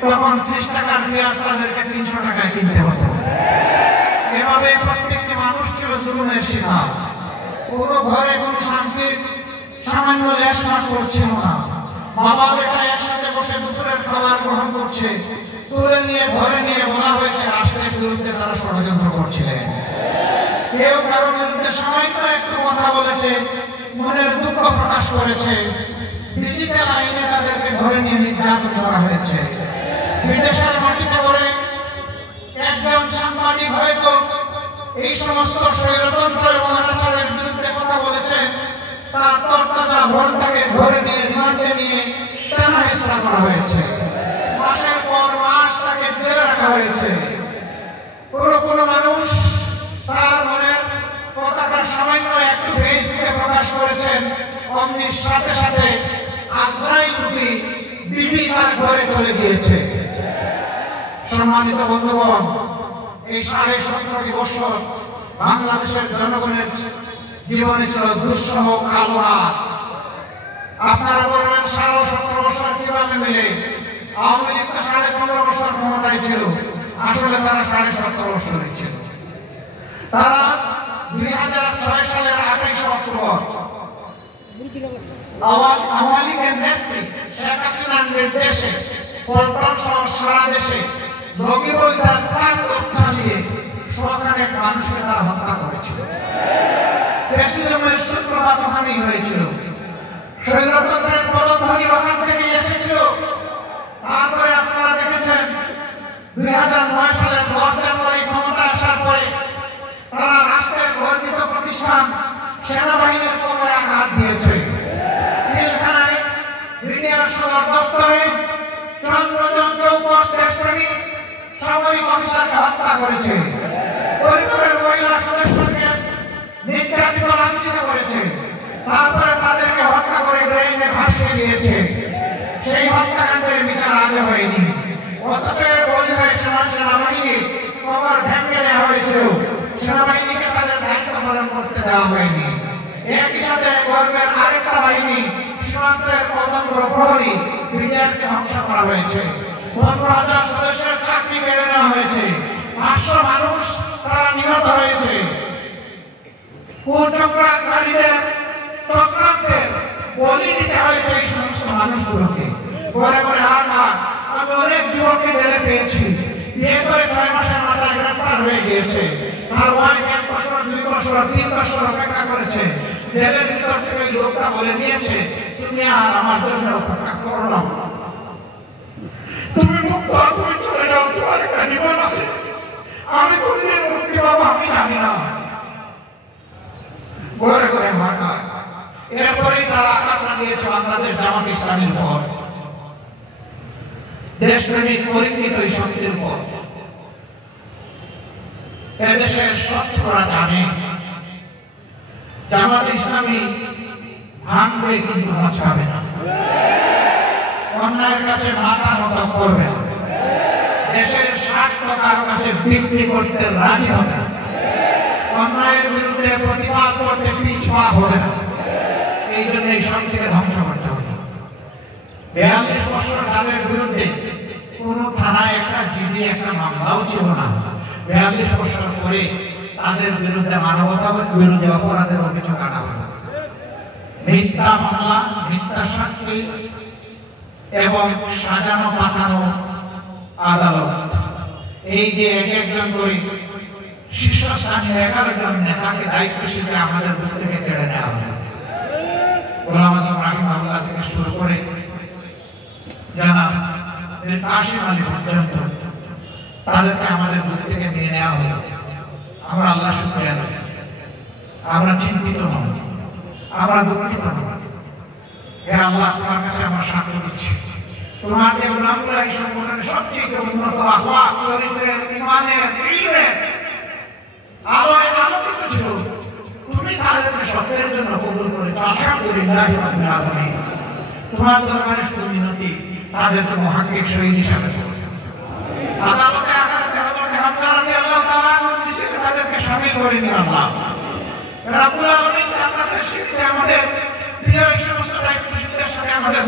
তখন 30 টাকার পেঁয়াজ তাদেরকে 300 টাকায় কিনতে হতো। এভাবে প্রত্যেকটি মানুষ ছিল জুলুমের শিকার। কোনো ঘরে কোনো শান্তি সামান্য লেশ মাত্র ছিল না। বাবা বেটা একসাথে বসে দুপুরের খাবার গ্রহণ করছে, তুলে নিয়ে ধরে নিয়ে বলা হয়েছে রাষ্ট্রের বিরুদ্ধে তারা ষড়যন্ত্র করছিলেন। কেউ কারো বিরুদ্ধে সামান্য একটু কথা বলেছে, মনের দুঃখ প্রকাশ করেছে, ডিজিটাল আইনে তাদেরকে ধরে নিয়ে নির্যাতন করা হয়েছে। বিদেশের মাটিতে পড়ে একজন সাংবাদিক হয়তো এই সমস্ত স্বৈরতন্ত্র এবং অনাচারের বিরুদ্ধে কথা বলেছে, তার তরতাজা বোনটাকে ধরে নিয়ে রিমান্ডে নিয়ে টানা হেঁচড়া করা হয়েছে। মাসের পর মাস তাকে জেলে রাখা হয়েছে। কোনো মানুষ তার মনের কথাটা সামান্য একটু ফেসবুকে প্রকাশ করেছেন, অমনি সাথে সাথে আজরাইল রূপী বিবি তার ঘরে চলে গিয়েছে। সম্মানিত বন্ধুগণ, এই 17.5 বছর বাংলাদেশের জনগণের জীবনে ছিল দুঃসহ কালো রাত। আপনারা বলবেন 17.5 বছর কিভাবে মিলে? আওয়ামী লীগ তো 15.5 বছর ক্ষমতায় ছিল। আসলে তারা 17.5 বছরই ছিল। তারা 2006 সালের 28 অক্টোবর আওয়ামী লীগের নেত্রী শেখ হাসিনার নির্দেশে পল্টন সহ সারা দেশে রবিবার তাণ্ডব চালিয়ে শখানেক মানুষকে তারা হত্যা করেছিল। ফ্যাসিজমের সূত্রপাত ওখানেই হয়েছিল। স্বৈরতন্ত্রের পদধ্বনি ওখান থেকেই এসেছিল। তারপরে আপনারা দেখেছেন 2009 সালের 10 জানুয়ারি ক্ষমতা আসার পরে তারা রাষ্ট্রের গর্বিত প্রতিষ্ঠান সেনাবাহিনীর কোমরে আঘাত দিয়েছে। পিলখানায় ব্রিগেডিয়ার সদর দপ্তরে চন্দ্রজন চৌকস দেশপ্রেমী সামরিক অফিসারকে হত্যা করেছে। পরিবারের মহিলা সদস্যকে নির্যাতিত লাঞ্ছিত করেছে। তারপরে তাদেরকে হত্যা করে ড্রেনে ভাসিয়ে দিয়েছে। সেই হত্যাকাণ্ডের বিচার আজও হয়নি। অথচ বলি হয়ে সেনাবাহিনীর কবর ভেঙে দেওয়া হয়েছিল। সেনাবাহিনীকে তাদের দায়িত্ব পালন করতে দেওয়া হয়নি। একই সাথে গর্বের আরেকটা বাহিনী সীমান্তের অতন্ত্র প্রহরী ব্রিগেডকে ধ্বংস করা হয়েছে। 15,000 সদস্যের চাকরি কেড়ে নেওয়া হয়েছে। 500 মানুষ তারা নিহত হয়েছে। কুচক্রান্তকারীদের চক্রান্তের বলি দিতে হয়েছে এই সমস্ত মানুষগুলোকে। ঘরে ঘরে হাট হাট আমি অনেক যুবককে জেলে পেয়েছি। বিয়ে করে 6 মাসের মাথায় গ্রেফতার হয়ে গিয়েছে। তার ওয়াইফ 1 বছর 2 বছর 3 বছর অপেক্ষা করেছে। জেলের ভিতর থেকে লোকটা বলে দিয়েছে, তুমি আর আমার জন্য অপেক্ষা করো না, তুমি মুক্ত, তুমি চলে যাও, তোমার একটা জীবন আছে। আমি কোনদিন মুক্তি পাবো আমি জানি না। ঘরে ঘরে হাট হাট। এরপরেই তারা আঘাত লাগিয়েছে বাংলাদেশ জামাত ইসলামীর উপর, দেশপ্রেমিক পরিচিত এই শক্তির উপর। এদেশের শত্রুরা জানে জামাত ইসলামী ভাঙবে কিন্তু মোছাবে না, অন্যায়ের কাছে মাথা নত করবে না, দেশের স্বার্থ কারো কাছে বিক্রি করতে রাজি হবে না, অন্যায়ের বিরুদ্ধে প্রতিবাদ করতে পিছুয়া হবে না। এই জন্য এই শক্তিকে ধ্বংস করতে হবে। 42 বছর যাদের বিরুদ্ধে কোন থানায় একটা জিডি একটা মামলাও ছিল না, 42 বছর পরে তাদের বিরুদ্ধে মানবতা বিরোধী অপরাধের অভিযোগ আনা হলো। মিথ্যা মামলা, মিথ্যা সাক্ষী এবং সাজানো পাতানো আদালত, এই যে একজন করে শীর্ষস্থানীয় 11 জন নেতাকে দায়িত্বশীল আমাদের বুক থেকে কেড়ে নেওয়া হলো। গোলাম আজম রাহিমাহুল্লাহ থেকে শুরু করে জানাব কাশিম আলী পর্যন্ত তাদেরকে আমাদের বুক থেকে নিয়ে নেওয়া হলো। আমরা আল্লাহ শুকরিয়া আদায় করি। আমরা চিন্তিত নই, আমরা দুঃখিত নই। হে আল্লাহ, তোমার কাছে আমরা সাক্ষ্য দিচ্ছি, তোমার যে গোলামগুলো এই সংগঠনের সবচেয়ে উন্নত আখলাক, চরিত্রের, ঈমানের, ইলমের আলোয় আলোকিত ছিল, তুমি তাদেরকে সত্যের জন্য কবুল করেছো। আলহামদুলিল্লাহ রাব্বিল আলামিন। তোমার দরবারে শুধু মিনতি, তাদেরকে মুহাক্কিক শহীদ হিসাবে আদালতে আদালতে হযরত হামজা রাদিয়াল্লাহু তাআলা আনহু তাদেরকে শামিল করে নিয়ে আল্লাহ রাব্বুল আলামিন জান্নাতের শীতে আমাদের প্রিয় এই সমস্ত দায়িত্বশীলদের সাথে আমাদের